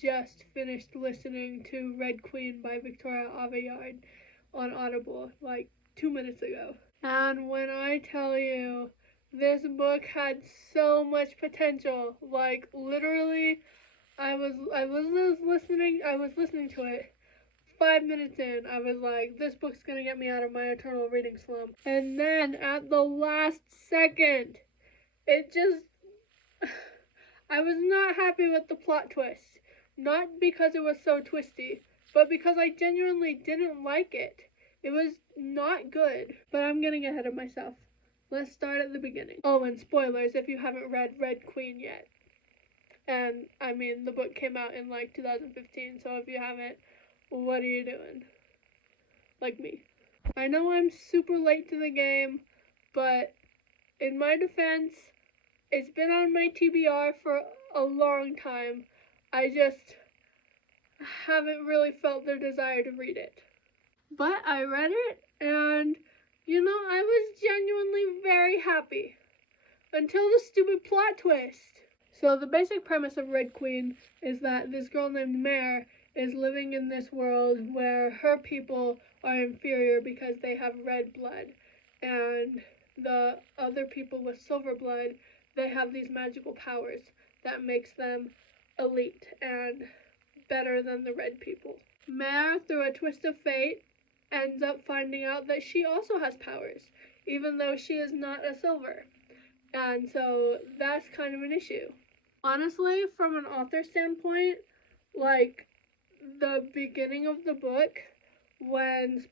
just finished listening to Red Queen by Victoria Aveyard on Audible like 2 minutes ago. And when I tell you, this book had so much potential. Like literally, I was listening to it. 5 minutes in, I was like, this book's gonna get me out of my eternal reading slump. And then at the last second, it just I was not happy with the plot twist. Not because it was so twisty, but because I genuinely didn't like it. It was not good. But I'm getting ahead of myself. Let's start at the beginning. Oh, and spoilers if you haven't read Red Queen yet. And, I mean, the book came out in, like, 2015, so if you haven't, what are you doing? Like me. I know I'm super late to the game, but in my defense, it's been on my TBR for a long time. I just haven't really felt the desire to read it. But I read it, and, you know, I was genuinely very happy. Until the stupid plot twist. So the basic premise of Red Queen is that this girl named Mare is living in this world where her people are inferior because they have red blood, and the other people with silver blood, they have these magical powers that makes them elite and better than the red people. Mare, through a twist of fate, ends up finding out that she also has powers, even though she is not a silver. And so that's kind of an issue. Honestly, from an author standpoint, like, the beginning of the book, when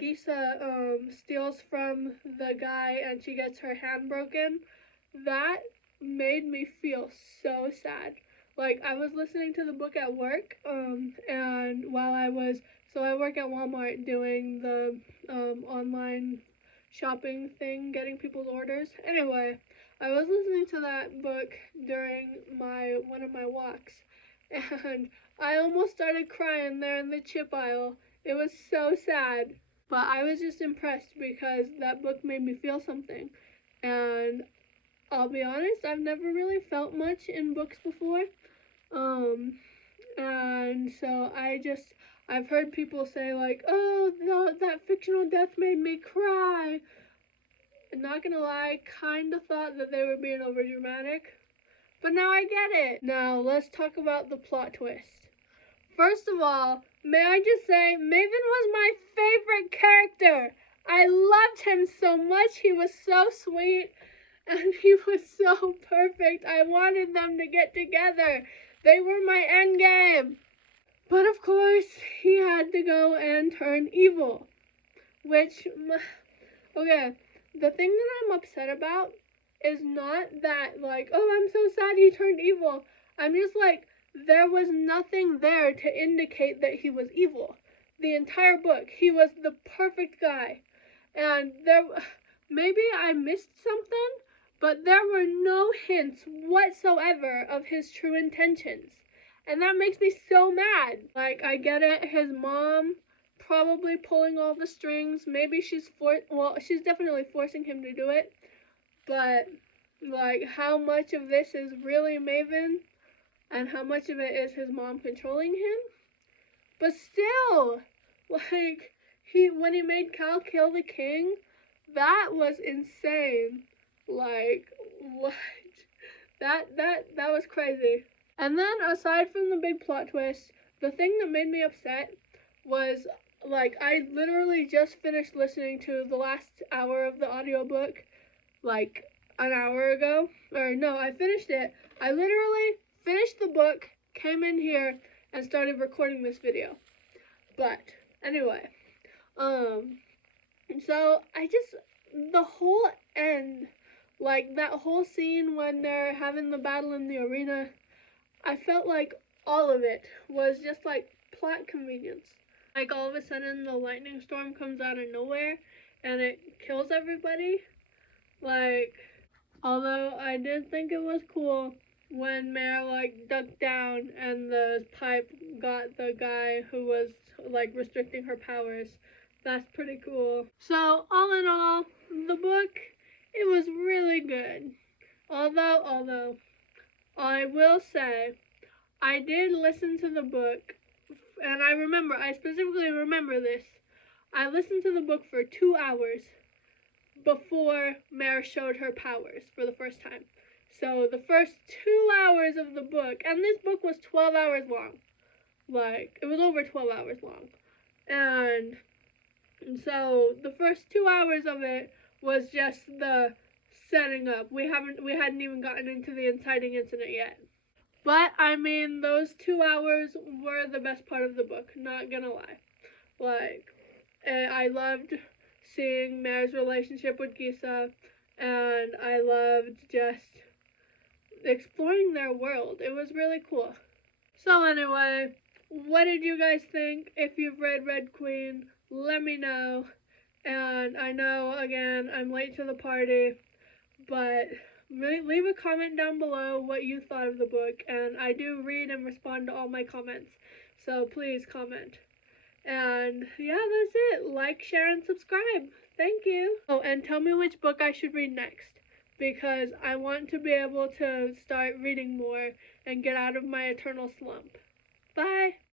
Gisa steals from the guy and she gets her hand broken, that made me feel so sad. Like, I was listening to the book at work, and so I work at Walmart doing the online shopping thing, getting people's orders. Anyway, I was listening to that book during one of my walks, and I almost started crying there in the chip aisle. It was so sad, but I was just impressed because that book made me feel something, and I'll be honest, I've never really felt much in books before, and so I've heard people say, like, oh, that fictional death made me cry. I'm not gonna lie, kinda thought that they were being over dramatic, but now I get it. Now, let's talk about the plot twist. First of all, may I just say, Maven was my favorite character. I loved him so much. He was so sweet, and he was so perfect. I wanted them to get together. They were my endgame. But of course, he had to go and turn evil. Which, okay, the thing that I'm upset about is not that, like, oh, I'm so sad he turned evil. I'm just like, there was nothing there to indicate that he was evil. The entire book, he was the perfect guy. And maybe I missed something, but there were no hints whatsoever of his true intentions. And that makes me so mad. Like, I get it, his mom probably pulling all the strings. Maybe she's definitely forcing him to do it. But, like, how much of this is really Maven and how much of it is his mom controlling him? But still, like, when he made Cal kill the king, that was insane. Like, what? That was crazy. And then, aside from the big plot twist, the thing that made me upset was, like, I literally just finished listening to the last hour of the audiobook, like, an hour ago. Or, no, I finished it. I literally finished the book, came in here, and started recording this video. But, anyway, so, the whole end, like, that whole scene when they're having the battle in the arena, I felt like all of it was just like plot convenience. Like all of a sudden the lightning storm comes out of nowhere and it kills everybody. Like, although I did think it was cool when Mare like ducked down and the pipe got the guy who was like restricting her powers. That's pretty cool. So all in all, the book, it was really good. Although I will say, I did listen to the book, and I specifically remember this. I listened to the book for 2 hours before Mare showed her powers for the first time. So the first 2 hours of the book, and this book was 12 hours long. Like, it was over 12 hours long. And so the first 2 hours of it was just the setting up. We hadn't even gotten into the inciting incident yet. But I mean, those 2 hours were the best part of the book, not gonna lie. Like, I loved seeing Mare's relationship with Gisa, and I loved just exploring their world. It was really cool. So anyway, what did you guys think? If you've read Red Queen, let me know. And I know, again, I'm late to the party, but leave a comment down below what you thought of the book, and I do read and respond to all my comments, so please comment. And yeah, that's it. Like, share, and subscribe. Thank you. Oh, and tell me which book I should read next, because I want to be able to start reading more and get out of my eternal slump. Bye!